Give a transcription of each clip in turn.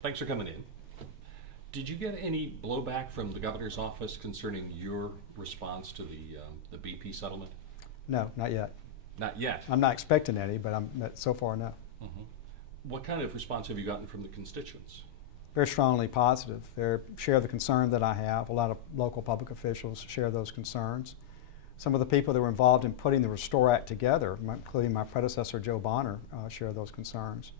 Thanks for coming in. Did you get any blowback from the governor's office concerning your response to the BP settlement? No, not yet. Not yet. I'm not expecting any, but so far, no. Mm-hmm. What kind of response have you gotten from the constituents? Very strongly positive. They share the concern that I have. A lot of local public officials share those concerns. Some of the people that were involved in putting the Restore Act together, including my predecessor, Joe Byrne, share those concerns.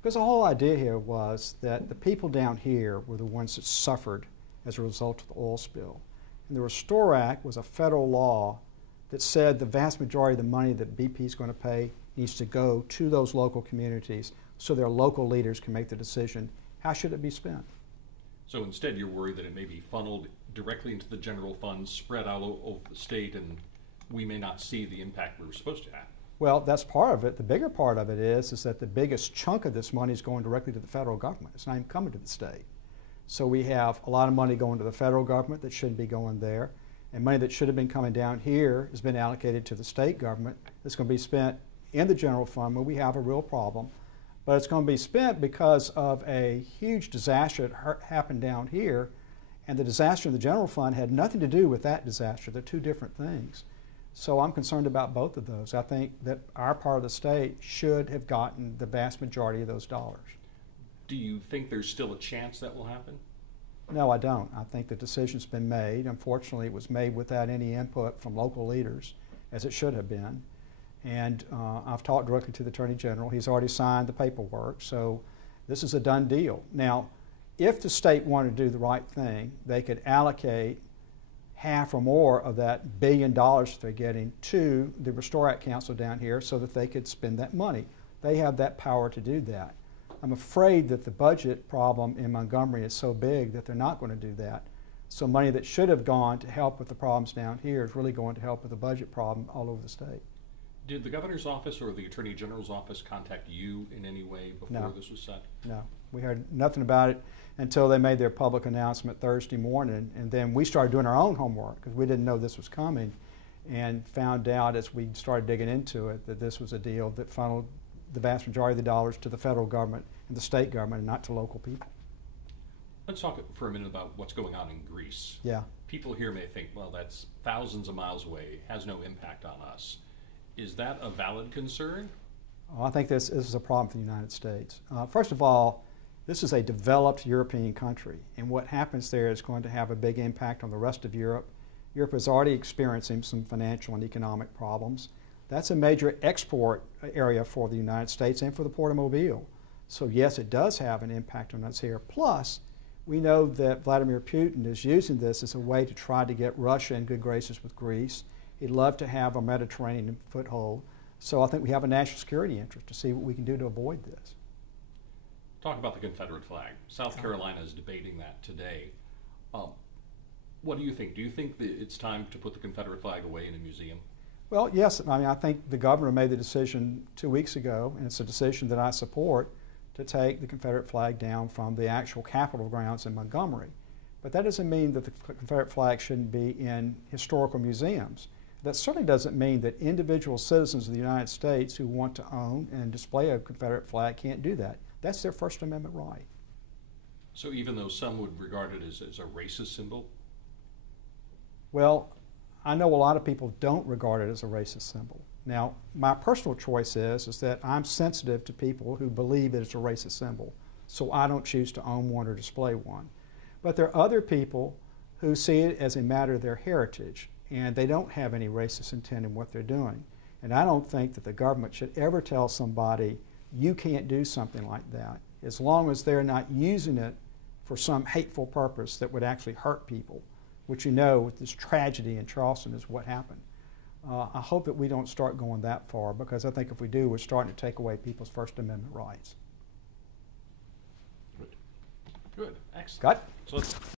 Because the whole idea here was that the people down here were the ones that suffered as a result of the oil spill. And the Restore Act was a federal law that said the vast majority of the money that BP is going to pay needs to go to those local communities so their local leaders can make the decision, how should it be spent? So instead you're worried that it may be funneled directly into the general fund, spread out over the state, and we may not see the impact we were supposed to have. Well, that's part of it. The bigger part of it is that the biggest chunk of this money is going directly to the federal government. It's not even coming to the state. So we have a lot of money going to the federal government that shouldn't be going there, and money that should have been coming down here has been allocated to the state government. It's going to be spent in the general fund where we have a real problem, but it's going to be spent because of a huge disaster that happened down here, and the disaster in the general fund had nothing to do with that disaster. They're two different things. So I'm concerned about both of those. I think that our part of the state should have gotten the vast majority of those dollars. Do you think there's still a chance that will happen? No, I don't. I think the decision's been made. Unfortunately, it was made without any input from local leaders, as it should have been. And I've talked directly to the Attorney General. He's already signed the paperwork, so this is a done deal. Now, if the state wanted to do the right thing, they could allocate half or more of that $1 billion that they're getting to the Restore Act Council down here so that they could spend that money. They have that power to do that. I'm afraid that the budget problem in Montgomery is so big that they're not going to do that. So money that should have gone to help with the problems down here is really going to help with the budget problem all over the state. Did the governor's office or the Attorney General's office contact you in any way before this was set? No, we heard nothing about it until they made their public announcement Thursday morning, and then we started doing our own homework because we didn't know this was coming, and found out as we started digging into it that this was a deal that funneled the vast majority of the dollars to the federal government and the state government and not to local people. Let's talk for a minute about what's going on in Greece. Yeah. People here may think, well, that's thousands of miles away, has no impact on us. Is that a valid concern? Oh, I think this is a problem for the United States. First of all, this is a developed European country, and what happens there is going to have a big impact on the rest of Europe. Europe is already experiencing some financial and economic problems. That's a major export area for the United States and for the Port of Mobile. So yes, it does have an impact on us here. Plus, we know that Vladimir Putin is using this as a way to try to get Russia in good graces with Greece. He'd love to have a Mediterranean foothold. So I think we have a national security interest to see what we can do to avoid this. Talk about the Confederate flag. South Carolina is debating that today. What do you think? Do you think that it's time to put the Confederate flag away in a museum? Well, yes. I mean, I think the governor made the decision 2 weeks ago, and it's a decision that I support, to take the Confederate flag down from the actual Capitol grounds in Montgomery. But that doesn't mean that the Confederate flag shouldn't be in historical museums. That certainly doesn't mean that individual citizens of the United States who want to own and display a Confederate flag can't do that. That's their First Amendment right. So even though some would regard it as a racist symbol? Well, I know a lot of people don't regard it as a racist symbol. Now, my personal choice is that I'm sensitive to people who believe that it's a racist symbol, so I don't choose to own one or display one. But there are other people who see it as a matter of their heritage, and they don't have any racist intent in what they're doing. And I don't think that the government should ever tell somebody, you can't do something like that, as long as they're not using it for some hateful purpose that would actually hurt people, which you know with this tragedy in Charleston is what happened. I hope that we don't start going that far, because I think if we do, we're starting to take away people's First Amendment rights. Good. Good. Excellent. Got it? So let's